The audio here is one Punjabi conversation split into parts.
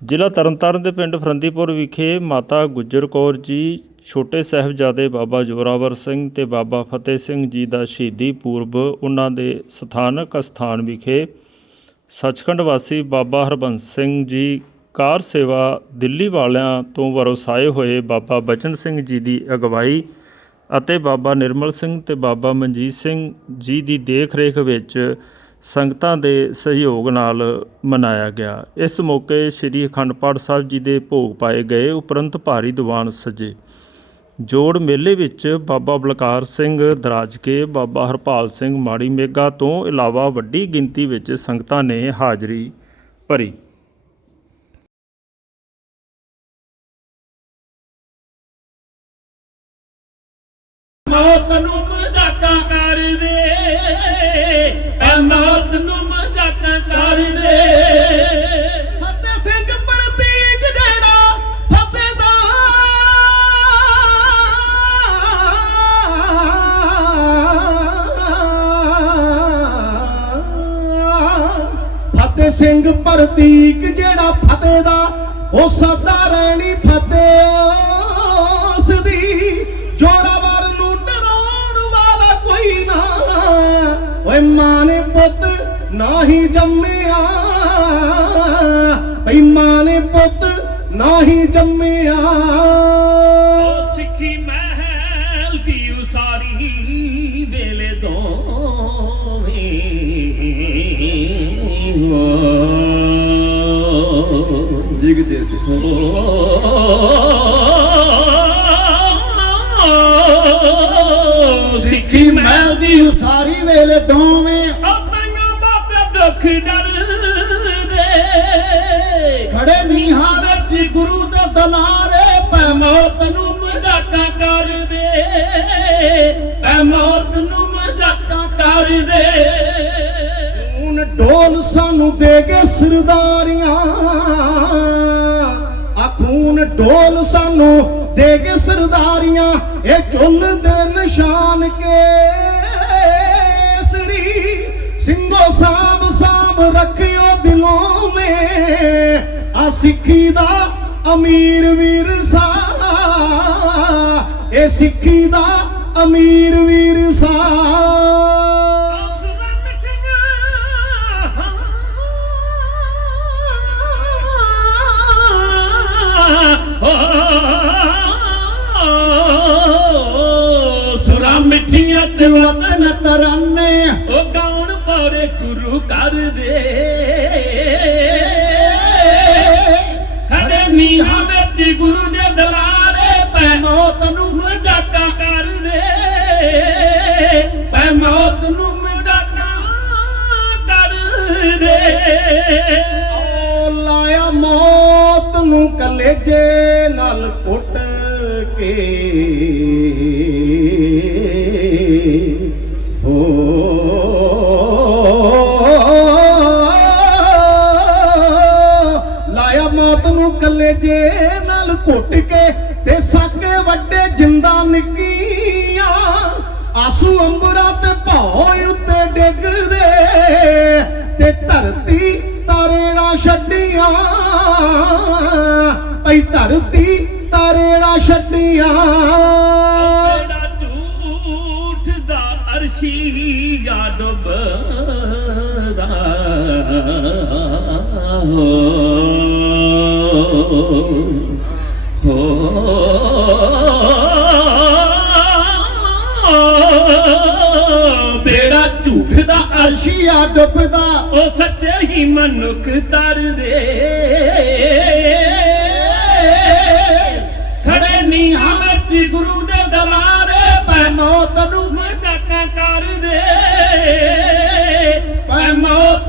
ਜ਼ਿਲ੍ਹਾ ਤਰਨਤਾਰਨ ਦੇ ਪਿੰਡ ਫਰੰਦੀਪੁਰ ਵਿਖੇ ਮਾਤਾ ਗੁੱਜਰ ਕੌਰ ਜੀ, ਛੋਟੇ ਸਾਹਿਬਜ਼ਾਦੇ ਬਾਬਾ ਜੋਰਾਵਰ ਸਿੰਘ ਤੇ ਬਾਬਾ ਫਤਿਹ ਸਿੰਘ ਜੀ ਦਾ ਸ਼ਹੀਦੀ ਪੂਰਬ ਉਹਨਾਂ ਦੇ ਸਥਾਨਕ ਅਸਥਾਨ ਵਿਖੇ ਸੱਚਖੰਡ ਵਾਸੀ ਬਾਬਾ ਹਰਬੰਸ ਸਿੰਘ ਜੀ ਕਾਰ ਸੇਵਾ ਦਿੱਲੀ ਵਾਲਿਆਂ ਤੋਂ ਵਰਸਾਏ ਹੋਏ ਬਾਬਾ ਬਚਨ ਸਿੰਘ ਜੀ ਦੀ ਅਗਵਾਈ ਅਤੇ ਬਾਬਾ ਨਿਰਮਲ ਸਿੰਘ ਤੇ ਬਾਬਾ ਮਨਜੀਤ ਸਿੰਘ ਜੀ ਦੀ ਦੇਖ-ਰੇਖ ਵਿੱਚ ਸੰਗਤਾਂ ਦੇ ਸਹਿਯੋਗ ਨਾਲ ਮਨਾਇਆ ਗਿਆ। ਇਸ ਮੌਕੇ ਸ੍ਰੀ ਅਖੰਡ ਪਾਠ ਸਾਹਿਬ ਜੀ ਦੇ ਭੋਗ ਪਾਏ ਗਏ। ਉਪਰੰਤ ਭਾਰੀ ਦੀਵਾਨ ਸਜੇ। ਜੋੜ ਮੇਲੇ ਵਿੱਚ ਬਾਬਾ ਬਲਕਾਰ ਸਿੰਘ ਦਰਾਜਕੇ, ਬਾਬਾ ਹਰਪਾਲ ਸਿੰਘ ਮਾੜੀ ਮੇਗਾ ਤੋਂ ਇਲਾਵਾ ਵੱਡੀ ਗਿਣਤੀ ਵਿੱਚ ਸੰਗਤਾਂ ਨੇ ਹਾਜ਼ਰੀ ਭਰੀ। ਸਿੰਘ ਪ੍ਰਤੀਕ ਜਿਹੜਾ ਫਤਿਹ ਦਾ, ਉਹ ਸਦਾ ਰਹਿਣੀ ਫਤਿਹ ਉਸ ਦੀ ਜੋਰਾਵਰ ਨੂੰ ਡਰਾਉਣ ਵਾਲਾ ਕੋਈ ਨਾ। ਓਏ ਮਾਂ ਨੇ ਪੁੱਤ ਨਾ ਹੀ ਜੰਮਿਆ। ਭਈ ਮਾਂ ਨੇ ਪੁੱਤ ਨਾ ਹੀ ਜੰਮਿਆ। ਕਰਦੇ ਪੈ ਮੌਤ ਨੂੰ ਮਜ਼ਾਕਾਂ ਕਰਦੇ। ਹੁਣ ਢੋਲ ਸਾਨੂੰ ਦੇ ਕੇ ਸਰਦਾਰੀਆਂ। ਆਖੂਨ ਖੂਨ ਢੋਲ ਸਾਨੂੰ ਦੇ ਕੇ ਸਰਦਾਰੀਆਂ, ਇਹ ਚੁੱਲ ਦੇ ਨਿਸ਼ਾਨ ਕੇ ਸ੍ਰੀ ਸਿੰਘੋ ਸਾਬ ਸਾਬ ਰੱਖਿਓ ਦਿਲੋਂ ਮੇ। ਆ ਸਿੱਖੀ ਦਾ ਅਮੀਰ ਵੀਰ ਸਾ ਇਹ ਸਿੱਖੀ ਦਾ ਅਮੀਰ ਵੀਰ ਸਾ। ਅਫਸਰਾਂ ਮਿੱਠੀਆਂ। ਸੁਰਾਂ ਮਿੱਠੀਆਂ ਤੇ ਵਤਨ ਤਰਾਨੇ ਉਹ ਗਾਉਣ ਪਾਰੇ ਗੁਰੂ ਕਰ ਦੇ। ਖੜੇ ਨੀਹਾਂ ਵਿੱਚ ਗੁਰੂ ਮੌਤ ਨੂੰ ਮਜ਼ਾਕਾਂ ਕਰ ਦੇ। ਮੌਤ ਨੂੰ ਮਜ਼ਾਕਾਂ ਕਰ ਦੇ। ਓ ਲਾਇਆ ਮੌਤ ਨੂੰ ਕਲੇਜੇ ਨਾਲ ਕੁੱਟ ਕੇ। ਆਸੂ ਅੰਬਰਾਂ ਤੇ ਭੌਂ ਉੱਤੇ ਡਿੱਗਦੇ ਤੇ ਧਰਤੀ ਤਾਰੇੜਾ ਛੱਡੀਆਂ। ਭਈ ਧਰਤੀ ਤਾਰੇੜਾ ਛੱਡੀਆਂ। ਜਿਹੜਾ ਝੂਠ ਦਾ ਅਰਸ਼ੀ ਆ ਡੁੱਬਦਾ ਹੋ। ਬੇੜਾ ਝੂਠ ਦਾ ਅਰਸ਼ੀਆ ਡੁੱਬਦਾ। ਉਹ ਸੱਚੇ ਹੀ ਮਨੁੱਖ ਤਰਦੇ ਖੜੇ ਨੀਹਾਂ ਵਿੱਚ ਗੁਰੂ ਦੇ ਦਲਾਰੇ ਪੈ ਮੌਤ ਨੂੰ ਮਜ਼ਾਕਾਂ ਕਰਦੇ ਪੈ ਮੌਤ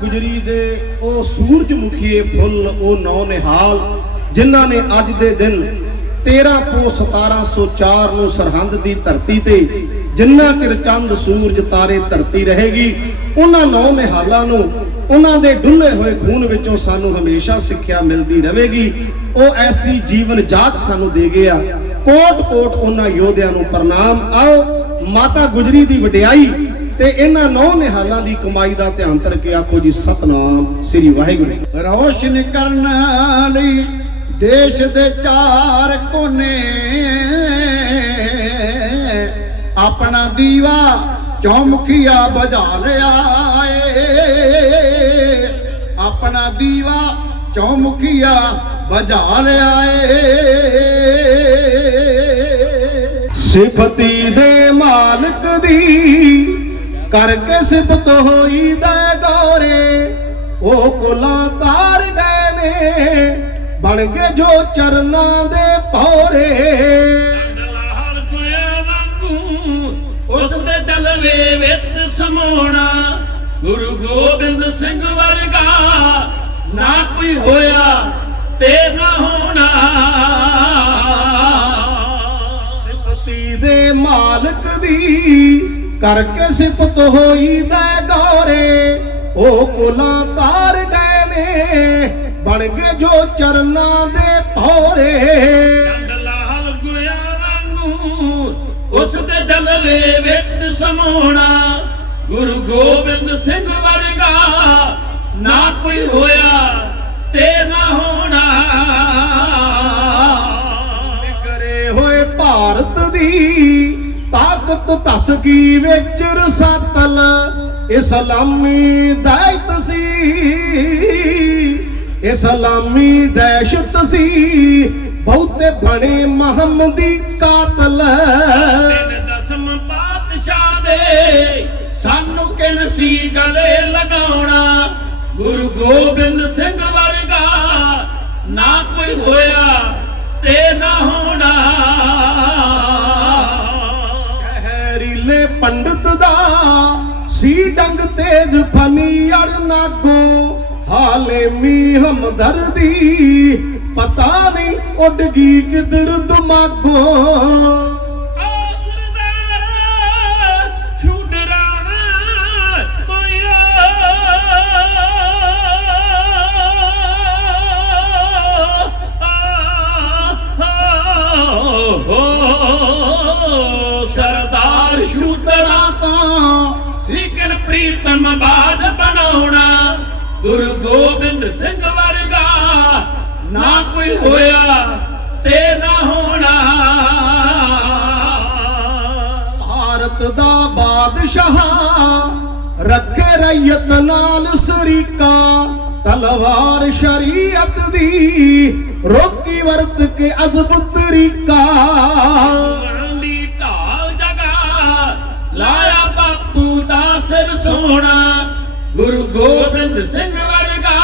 ਗੁਜਰੀ ਦੇ ਉਹ ਸੂਰਜਮੁਖੀਏ ਫੁੱਲ, ਉਹ ਨੌ ਨਿਹਾਲ, ਜਿਨ੍ਹਾਂ ਨੇ ਅੱਜ ਦੇ ਦਿਨ 13 ਪੋ 1704 ਨੂੰ ਸਰਹੰਦ ਦੀ ਧਰਤੀ ਤੇ ਜਿੰਨਾ ਚਿਰ ਚੰਦ, ਸੂਰਜ, ਤਾਰੇ ਧਰਤੀ ਰਹੇਗੀ, ਉਹਨਾਂ ਨੌ ਨਿਹਾਲਾਂ ਨੂੰ, ਉਹਨਾਂ ਦੇ ਡੁੱਲੇ ਹੋਏ ਖੂਨ ਵਿੱਚੋਂ ਸਾਨੂੰ ਹਮੇਸ਼ਾ ਸਿੱਖਿਆ ਮਿਲਦੀ ਰਹੇਗੀ। ਉਹ ਐਸੀ ਜੀਵਨ ਜਾਤ ਸਾਨੂੰ ਦੇ ਗਿਆ। ਕੋਟ ਕੋਟ ਉਹਨਾਂ ਯੋਧਿਆਂ ਨੂੰ ਪ੍ਰਣਾਮ। ਆਓ, ਮਾਤਾ ਗੁਜਰੀ ਦੀ ਵਡਿਆਈ ਤੇ ਇਹਨਾਂ ਨੌ ਨਿਹਾਲਾਂ ਦੀ ਕਮਾਈ ਦਾ ਧਿਆਨ ਧਰ ਕੇ ਆਖੋ ਜੀ, ਸਤਨਾਮ ਸ੍ਰੀ ਵਾਹਿਗੁਰੂ ਰੋਸ਼ਨ ਕਰਨ ਲਈ ਦੇਸ਼ ਦੇ ਚਾਰ ਕੋਨੇ, ਆਪਣਾ ਦੀਵਾ ਚੌਮੁਖੀਆ ਬੁਝਾ ਲਿਆ ਏ। ਆਪਣਾ ਦੀਵਾ ਚੌਮੁਖੀਆ ਬਜਾ ਲਿਆ ਏ। ਸਿਫਤੀ ਦੇ ਮਾਲਕ ਦੀ ਕਰਕੇ ਸਿਫਤ ਹੋਈ ਦਾ ਗੌਰੇ? ਉਹ ਕੋਲਾ ਤਾਰ ਗਏ ਨੇ ਬਣ ਕੇ ਜੋ ਚਰਨਾਂ ਦੇ ਪੌਰੇ ਲਾਲ ਕੋਇਆ ਵਾਂਗੂ ਉਸ ਦੇ ਜਲਵੇ ਵਿੱਚ ਸਮੋਣਾ ਗੁਰੂ ਗੋਬਿੰਦ ਸਿੰਘ ਵਰਗਾ ਨਾ ਕੋਈ ਹੋਇਆ ਤੇ ਨਾ ਹੋਣਾ। ਸਿਫਤੀ ਦੇ ਮਾਲਕ ਦੀ ਕਰਕੇ ਸਿਫਤ ਹੋਈ ਦਾ ਗੌਰੇ। ਉਹ ਕੋਲਾ ਤਾਰ ਗਏ ਨੇ ਬਣ ਕੇ ਜੋ ਚਰਨਾਂ ਦੇ ਲਾਲ ਵਾਂਗੂ ਉਸ ਦੇ ਵਿੱਚ ਸਮੋਣਾ ਗੁਰੂ ਗੋਬਿੰਦ ਸਿੰਘ ਵਰਗਾ ਨਾ ਕੋਈ ਹੋਇਆ ਤੇ ਨਾ ਹੋਣਾ। ਕਰੇ ਹੋਏ ਭਾਰਤ ਦੀ ਤਾਕਤ ਧਸ ਵਿੱਚ ਰਸਾਤਲ ਇਸਲਾਮੀ ਦੈਤ ਸੀ। ਇਸਲਾਮੀ ਦਹਿਸ਼ਤ ਸੀ, ਬਹੁਤੇ ਬਣੇ ਮੁਹੰਮਦੀ ਕਾਤਲ। ਦਸਮ ਪਾਤਸ਼ਾਹ ਦੇ ਸਾਨੂੰ ਕਿਨ ਸੀ ਗਲੇ ਲਗਾਉਣਾ, ਗੁਰੂ ਗੋਬਿੰਦ ਸਿੰਘ ਵਰਗਾ ਨਾ ਕੋਈ ਹੋਇਆ ਤੇ ਨਾ ਹੋਣਾ। ਪੰਡਤ ਦਾ ਸੀ ਡੰਗ ਤੇਜ ਫਨੀ ਅਰ ਨਾਗੋ, ਹਾਲੇ ਮੀ ਹਮਦਰਦੀ ਪਤਾ ਨਹੀਂ ਉੱਡ ਗਈ ਕਿਧਰ ਦਿਮਾਗੋ। ਕੋਈ ਹੋਇਆ ਤੇ ਨਾ ਹੋਣਾ। ਭਾਰਤ ਦਾ ਬਾਦਸ਼ਾਹ ਰੱਖੇ ਰੈਯਤ ਨਾਲ ਸਰੀਕਾ, ਤਲਵਾਰ ਸ਼ਰੀਅਤ ਦੀ ਰੋਕੀ ਵਰਤ ਕੇ ਅਜ਼ਬ ਤਰੀਕਾ ਦੀ ਢਾਲ ਜਗਾ, ਲਾਇਆ ਬਾਪੂ ਦਾ ਸਿਰ ਸੋਹਣਾ। ਗੁਰੂ ਗੋਬਿੰਦ ਸਿੰਘ ਵਰਗਾ,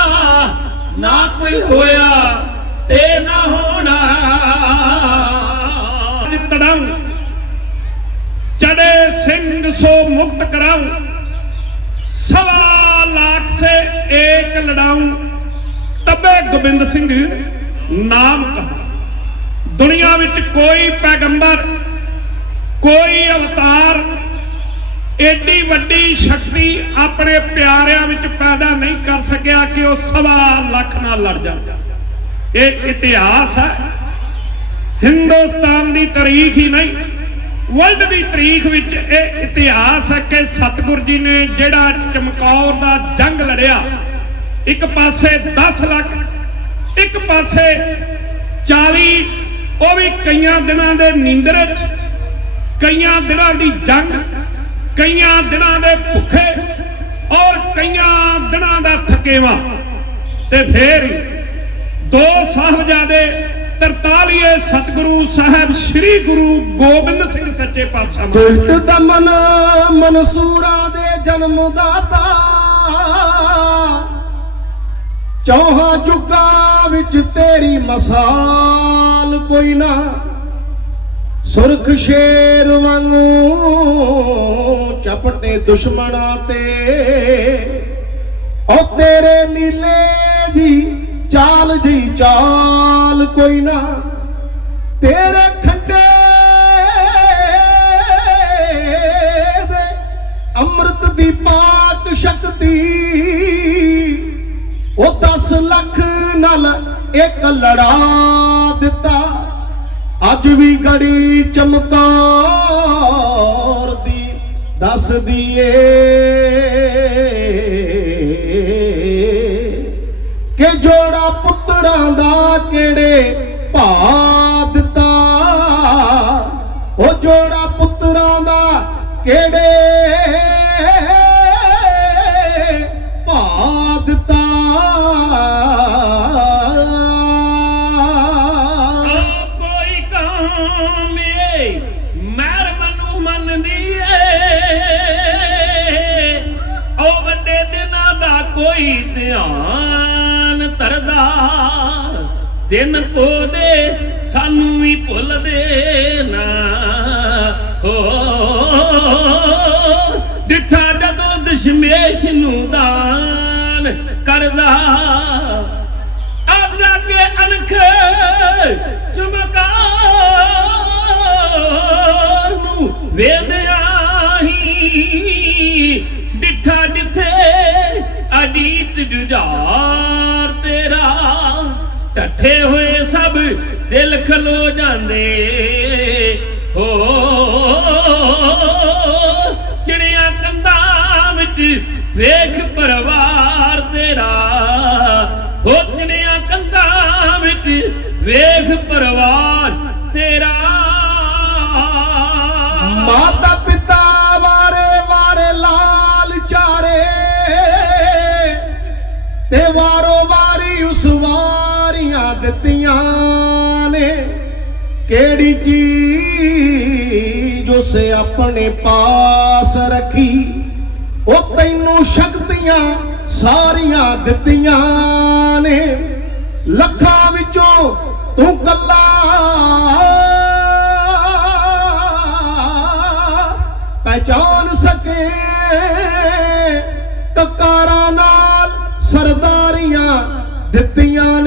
ਨਾ ਕੋਈ ਹੋਇਆ ਤੇ ਨਾ ਹੋਣਾ। ਤੜੰ ਚੜੇ ਸਿੰਘ ਸੋ ਮੁਕਤ ਕਰਾਉ ਸਵਾ ਲੱਖ ਸੇ ਏਕ ਲੜਾਉ ਤਬੇ ਗੋਬਿੰਦ ਸਿੰਘ ਨਾਮ ਕਹਾ। ਦੁਨੀਆ ਵਿੱਚ ਕੋਈ ਪੈਗੰਬਰ, ਕੋਈ ਅਵਤਾਰ, ਏਡੀ ਵੱਡੀ ਸ਼ਕਤੀ ਆਪਣੇ ਪਿਆਰਿਆਂ ਵਿੱਚ ਪੈਦਾ ਨਹੀਂ ਕਰ ਸਕਿਆ ਕਿ ਉਹ ਸਵਾ ਲੱਖ ਨਾਲ ਲੜ ਜਾਵੇ ਇਹ ਇਤਿਹਾਸ ਹੈ। ਹਿੰਦੁਸਤਾਨ ਦੀ ਤਾਰੀਖ ਹੀ ਨਹੀਂ ਵਰਲਡ ਦੀ ਤਾਰੀਖ ਵਿੱਚ ਇਹ ਇਤਿਹਾਸ ਹੈ ਕਿ ਸਤਿਗੁਰ ਜੀ ਨੇ ਜਿਹੜਾ ਚਮਕੌਰ ਦਾ ਜੰਗ ਲੜਿਆ, ਇੱਕ ਪਾਸੇ 10 ਲੱਖ, ਇੱਕ ਪਾਸੇ 40 ਉਹ ਵੀ ਕਈਆਂ ਦਿਨਾਂ ਦੇ ਨੀਂਦਰ 'ਚ ਕਈਆਂ ਦਿਨਾਂ ਦੀ ਜੰਗ, ਕਈਆਂ ਦਿਨਾਂ ਦੇ ਭੁੱਖੇ ਔਰ ਕਈਆਂ ਦਿਨਾਂ ਦਾ ਥਕੇਵਾ। ਤੇ ਫੇਰ ਦੋ ਸਾਹਿਬਜ਼ਾਦੇ 43 ਸਤਿਗੁਰੂ ਸਾਹਿਬ ਸ੍ਰੀ ਗੁਰੂ ਗੋਬਿੰਦ ਸਿੰਘ ਸੱਚੇ ਪਾਤਸ਼ਾਹ ਮਹਾਰਾਜ। ਦਮਨ ਮਨਸੂਰਾ ਦੇ ਜਨਮ ਦਾਤਾ ਚੌਹਾਂ ਜੁਗਾਂ ਵਿੱਚ ਤੇਰੀ ਮਸਾਲ ਕੋਈ ਨਾ। ਸੁਰਖ ਸ਼ੇਰ ਵਾਂਗੂ ਚਪਟੇ ਦੁਸ਼ਮਣਾਂ ਤੇ। ਉਹ ਤੇਰੇ ਨੀਲੇ ਦੀ ਚਾਲ ਜੀ ਚਾਲ ਕੋਈ ਨਾ। ਤੇਰੇ ਖੰਡੇ ਦੇ ਅੰਮ੍ਰਿਤ ਦੀ ਪਾਕ ਸ਼ਕਤੀ, ਉਹ 10 ਲੱਖ ਨਾਲ ਇੱਕ ਲੜਾ ਦਿੱਤਾ। ਅੱਜ ਵੀ ਗੜੀ ਚਮਕਾਰ ਦੀ ਦੱਸਦੀ ਕਿ ਪੁੱਤਰਾਂ ਦਾ ਕਿਹੜੇ ਦਿਨ ਪੋਦੇ ਸਾਨੂੰ ਵੀ ਭੁੱਲਦੇ ਨਾ। ਹੋ। ਡਿਠਾ ਜਦੋਂ ਦਸ਼ਮੇਸ਼ ਨੂੰ ਦਾਨ ਕਰਦਾ ਆਪਣਾ ਕੇ ਅਨਖ ਚਮਕਾਰ ਨੂੰ ਵੇਦਿਆ ਹੀ ਡਿਠਾ ਜਿੱਥੇ ਅਡੀਤ ਜੁਝਾਰ ਟੱਠੇ ਹੋਏ ਸਭ ਦਿਲ ਖਲੋ ਜਾਂਦੇ। ਹੋ, ਚਿੜੀਆਂ ਕੰਧਾਂ ਵਿੱਚ ਵੇਖ ਪਰਿਵਾਰ ਤੇਰਾ। ਹੋ, ਚਿੜੀਆਂ ਕੰਧਾਂ ਵਿੱਚ ਵੇਖ ਪਰਿਵਾਰ ਤੇਰਾ। ਮਾਤਾ ਕਿਹੜੀ ਚੀਜ਼ ਉਸ ਆਪਣੇ ਪਾਸ ਰੱਖੀ? ਉਹ ਤੈਨੂੰ ਸ਼ਕਤੀਆਂ ਸਾਰੀਆਂ ਦਿੱਤੀਆਂ ਨੇ। ਲੱਖਾਂ ਵਿੱਚੋਂ ਤੂੰ ਕੱਲਾ। ਪਹਿਚਾਨ ਸਕੇ ਕਕਾਰਾਂ ਨਾਲ ਸਰਦਾਰੀਆਂ ਦਿੱਤੀਆਂ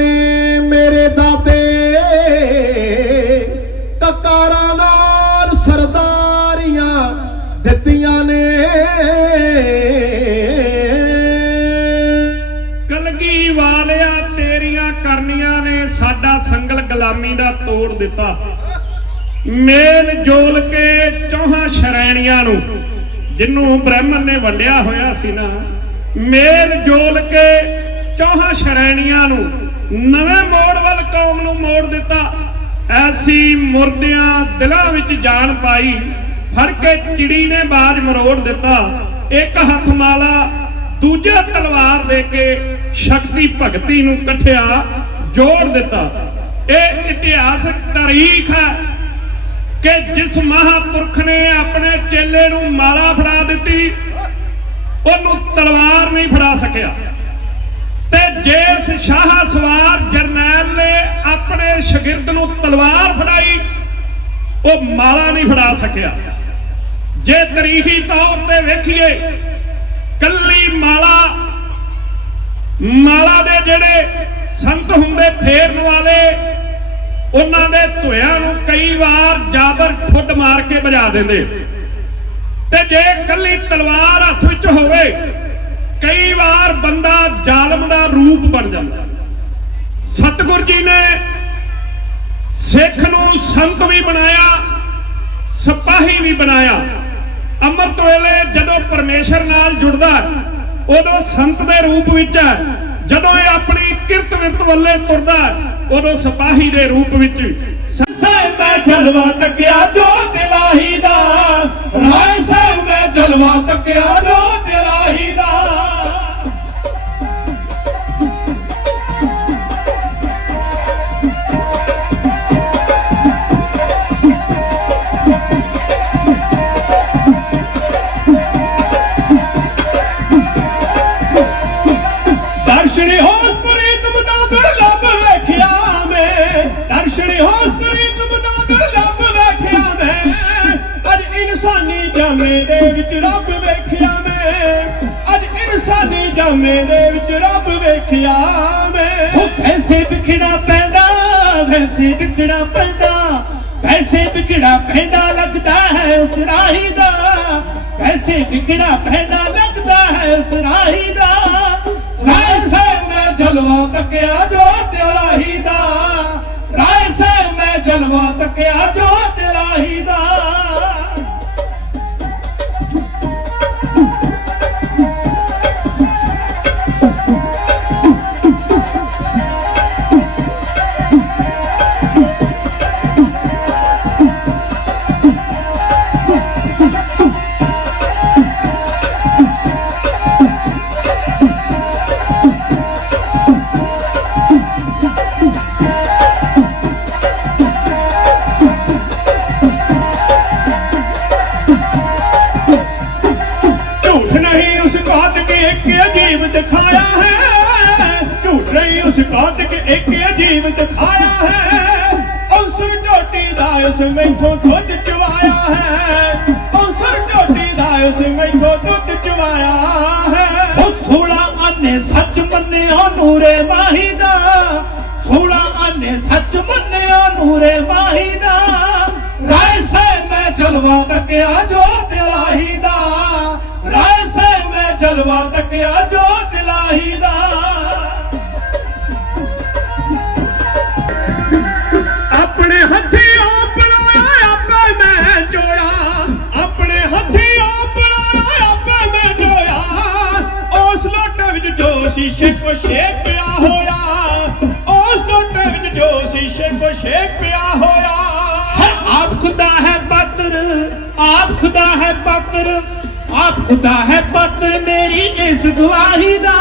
ਗੁਲਾਮੀ ਦਾ ਤੋੜ ਦਿੱਤਾ। ਮੇਲ ਜੋਲ ਕੇ ਚੌਹਾਂ ਸ਼ਰੈਣੀਆਂ ਨੂੰ ਜਿਹਨੂੰ ਬ੍ਰਾਹਮਣ ਨੇ ਵੰਡਿਆ ਹੋਇਆ ਸੀ ਨਾ ਮੇਲ ਜੋਲ ਕੇ ਚੌਹਾਂ ਸ਼ਰੈਣੀਆਂ ਨੂੰ ਨਵੇਂ ਮੋੜ ਵੱਲ ਕੌਮ ਨੂੰ ਮੋੜ ਦਿੱਤਾ। ਐਸੀ ਮੁਰਦਿਆਂ ਦਿਲਾਂ ਵਿੱਚ ਜਾਨ ਪਾਈ, ਫੜ ਕੇ ਚਿੜੀ ਨੇ ਬਾਜ ਮਰੋੜ ਦਿੱਤਾ। ਇੱਕ ਹੱਥ ਮਾਲਾ ਦੂਜਾ ਤਲਵਾਰ ਦੇ ਕੇ ਸ਼ਕਤੀ ਭਗਤੀ ਨੂੰ ਇਕੱਠਿਆ ਜੋੜ ਦਿੱਤਾ। ਇਹ ਇਤਿਹਾਸਕ ਤਾਰੀਖ ਹੈ ਕਿ ਜਿਸ ਮਹਾਪੁਰਖ ਨੇ ਆਪਣੇ ਚੇਲੇ ਨੂੰ ਮਾਲਾ ਫੜਾ ਦਿੱਤੀ, ਉਹਨੂੰ ਤਲਵਾਰ ਨਹੀਂ ਫੜਾ ਸਕਿਆ। ਤੇ ਜਿਸ ਸ਼ਾਹ ਸਵਾਰ ਜਰਨੈਲ ਨੇ ਆਪਣੇ ਸ਼ਾਗਿਰਦ ਨੂੰ ਤਲਵਾਰ ਫੜਾਈ, ਉਹ ਮਾਲਾ ਨਹੀਂ ਫੜਾ ਸਕਿਆ। ਜੇ ਤਰੀਖੀ ਤੌਰ ਤੇ ਵੇਖੀਏ, ਕੱਲੀ ਮਾਲਾ ਮਾਲਾ ਦੇ ਜਿਹੜੇ ਸੰਤ ਹੁੰਦੇ, ਫੇਰਨ ਵਾਲੇ ਉਹਨਾਂ ਦੇ ਧੋਇਆਂ ਨੂੰ ਕਈ ਵਾਰ ਜਾਬਰ ਠੁੱਡ ਮਾਰ ਕੇ ਵਜਾ ਦਿੰਦੇ। ਤੇ ਜੇ ਕੱਲੀ ਤਲਵਾਰ ਹੱਥ ਵਿੱਚ ਹੋਵੇ, ਕਈ ਵਾਰ ਬੰਦਾ ਜ਼ਾਲਮ ਦਾ ਰੂਪ ਬਣ ਜਾਂਦਾ। ਸਤਿਗੁਰ ਜੀ ਨੇ ਸਿੱਖ ਨੂੰ ਸੰਤ ਵੀ ਬਣਾਇਆ, ਸਿਪਾਹੀ ਵੀ ਬਣਾਇਆ। ਅੰਮ੍ਰਿਤ ਵੇਲੇ ਜਦੋਂ ਪਰਮੇਸ਼ਰ ਨਾਲ ਜੁੜਦਾ, ਉਦੋਂ ਸੰਤ ਦੇ ਰੂਪ ਵਿੱਚ ਹੈ। ਜਦੋਂ ਇਹ ਆਪਣੀ ਕਿਰਤ ਵਿਰਤ ਵੱਲੇ ਤੁਰਦਾ ਉਦੋਂ ਸਿਪਾਹੀ ਦੇ ਰੂਪ ਵਿੱਚ ਸਾਹਿਬ, ਮੈਂ ਜਲਵਾ ਤੱਕਿਆ, ਜੋ ਦਿਲਾਹੀ ਦਾ ਰਾਏ ਸਾਹਿਬ, ਮੈਂ ਜਲਵਾ ਤੱਕਿਆ, ਜੋ ਦਿਲਾਹੀ ਦਾ ਦੇ ਵਿੱਚ ਰੱਬ ਵੇਖਿਆ ਮੈਂ। ਉਹ ਵੈਸੇ ਵਿਖੜਾ ਪੈਂਦਾ ਵੈਸੇ ਵਿਖੜਾ ਪੈਂਦਾ। ਵੈਸੇ ਵਿਖੜਾ ਪੈਂਦਾ ਲੱਗਦਾ ਹੈ ਉਸ ਰਾਹੀ ਦਾ। ਵੈਸੇ ਵਿਖੜਾ ਪੈਂਦਾ ਲੱਗਦਾ ਹੈ ਉਸ ਰਾਹੀ ਦਾ। ਰਾਏ ਸਾਹਿਬ ਮੈਂ ਜਲਵਾ ਤੱਕਿਆ ਜੋ ਤੇਰਾ ਹੀ ਦਾ। ਰਾਏ ਸਾਹਿਬ ਮੈਂ ਜਲਵਾ ਤੱਕਿਆ ਜੋ जीवत खाया है औसर टोटी दास मैथो दुध चुवाया है। औसर टोटी दास मैथो दुध चुवाया है। सोला आने सच मन्या नूरे माही सोला आने सच मन्या नूरे माही दा मैं जलवा तक जो दिलाही दा राय से मैं जलवा तक जो दिलाही दा ਖੁਦਾ ਹੈ ਪਾਤਰ, ਆਪ ਖੁਦਾ ਹੈ ਪਾਤਰ, ਮੇਰੀ ਇਸ ਗਵਾਹੀ ਦਾ।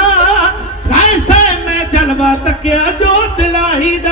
ਕੈਸੇ ਮੈਂ ਜਲਵਾ ਤੱਕਿਆ, ਜੋ ਦਿਲਾਹੀ ਦਾ